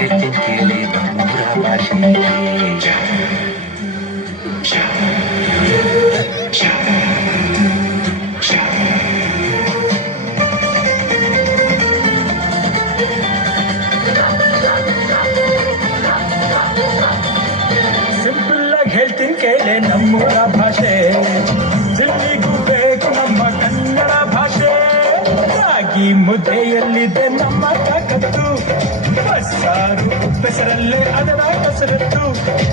ಹೇಳ್ತೀನಿ ಕೇಳಿ ನಮ್ಮೂರ ಭಾಷೆ. ಸಿಂಪಲ್ ಆಗಿ ಹೇಳ್ತೀನಿ ಕೇಳಿ ನಮ್ಮೂರ ಭಾಷೆ. ದಿಲ್ಲಿಗೂ ಬೇಕು ನಮ್ಮ ಕನ್ನಡ ಭಾಷೆ. ರಾಗಿ ಮುದ್ದೆಯಲ್ಲಿದೆ ನಮ್ಮ ತಾಕತ್ತು, ಬಸ್ಸಾರು ಉಪ್ಪೆಸರಲ್ಲೇ ಅದರ ಕಸರತ್ತು.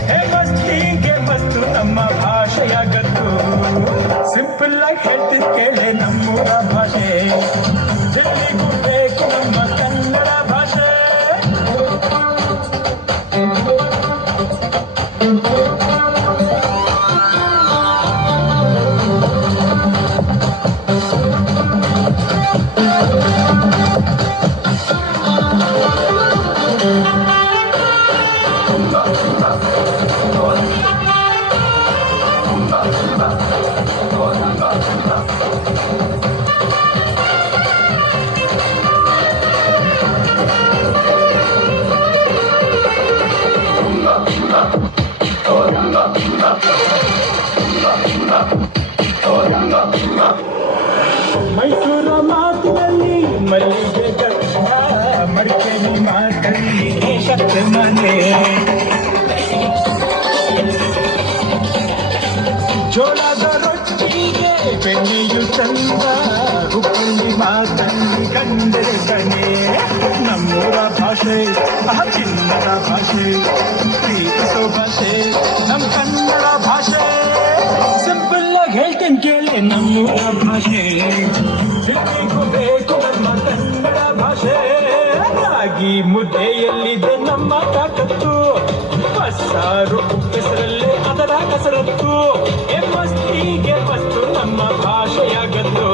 ಹೇ ಮಸ್ತಿಗೆ ಮಸ್ತು ನಮ್ಮ ಭಾಷೆಯಾಗತ್ತು. ಸಿಂಪಲ್ ಆಗಿ ಹೇಳ್ತೀನಿ ಕೇಳಿ ನಮ್ಮೂರ ಭಾಷೆ. ದಿಲ್ಲಿಗೂ ಬೇಕು ನಮ್ಮ ಕನ್ನಡ ಭಾಷೆ. ಮೈಸೂರ ಮಾತಿನಲ್ಲಿ ಮಲ್ಲಿಗೆ ಗಂಧ, ಮಡಿಕೇರಿ ಮಾತಲ್ಲಿ ಶಕ್ತಿ ಮನೆ. ಜೋಳದ ರೊಟ್ಟಿಗೆ ಬೆಣ್ಣೆಯು ಚಂದ, ಹುಬ್ಬಳ್ಳಿ ಮಾತಲ್ಲಿ ಕಂಡರೆ ಕಣೆ. ನಮ್ಮೂರ ಭಾಷೆ ಚಿನ್ನದ ಭಾಷೆ, ಪ್ರೀತಿಸೋ ಭಾಷೆ ನಮ್ಮ ಕನ್ನಡ ಭಾಷೆ. ಸಿಂಪಲ್ ಆಗಿ ಹೇಳ್ತೇನೆ ಕೇಳಿ ನಮ್ಮೂರ ಭಾಷೆ. ಎಲ್ಲಿಗೂ ಬೇಕು ನಮ್ಮ ಕನ್ನಡ ಭಾಷೆ. ರಾಗಿ ಮುದ್ದೆಯಲ್ಲಿದೆ ನಮ್ಮ ತಾಕತ್ತು, ಬಸ್ಸಾರು ಉಪ್ಪೆಸರಲ್ಲೇ ಅದರ ಕಸರತ್ತು. ಮಸ್ತಿಗೆ ಮಸ್ತು ನಮ್ಮ ಭಾಷೆಯಾಗತ್ತು.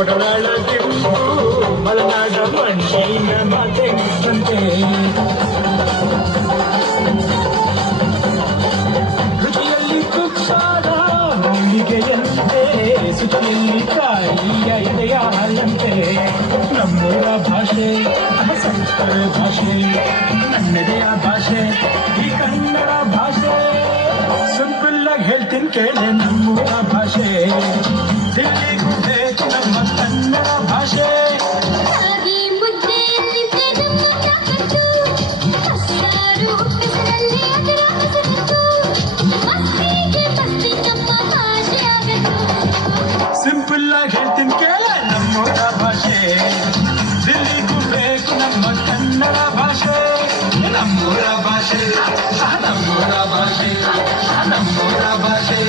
ಒಡನಾಡ ಕೆಂಪು ಮಲೆನಾಡ ಮಣ್ಣಿನ ಮಾತೆಂತೆ. ರುಚಿಯಲ್ಲಿ ತುಪ್ಪಾದ ಹೋಳಿಗೆಯಂತೆ, ಸುಚಿಯಲ್ಲಿ ಕಾಯಿಯ ಎದೆಯಾಳಂತೆ. ನಮ್ಮೂರ ಭಾಷೆ ಸಂಸ್ಕೃತ ಭಾಷೆ, ನನ್ನೆದೆಯ ಭಾಷೆ ಈ ಕನ್ನಡ ಭಾಷೆ. ಸಿಂಪಲ್ ಆಗಿ ಹೇಳ್ತೀನಿ ಕೇಳಿ ನಮ್ಮೂರ ಭಾಷೆ. ದಿಲ್ಲಿಗೂ ಬೇಕು ನಮ್ಮ ಕನ್ನಡ ಭಾಷೆ. ರಾಗಿ ಮುದ್ದೆಯಲ್ಲಿದೆ ನಮ್ಮ ತಾಕತ್ತು, ಬಸ್ಸಾರು ಉಪ್ಪೆಸರಲ್ಲೇ ಅದರ ಕಸರತ್ತು. ಮಸ್ತಿಗೆ ಮಸ್ತಿ ನಮ್ಮ ಭಾಷೆಯಾಗತ್ತು. ಸಿಂಪಲ್ ಆಗಿ ಹೇಳ್ತೀನಿ ಕೇಳಿ ನಮ್ಮೂರ ಭಾಷೆ. ದಿಲ್ಲಿಗೂ ಬೇಕು ನಮ್ಮ ಕನ್ನಡ ಭಾಷೆ. ನಮ್ಮೂರ ಭಾಷೆ, ನಮ್ಮೂರ ಭಾಷೆ, ನಮ್ಮೂರ ಭಾಷೆ.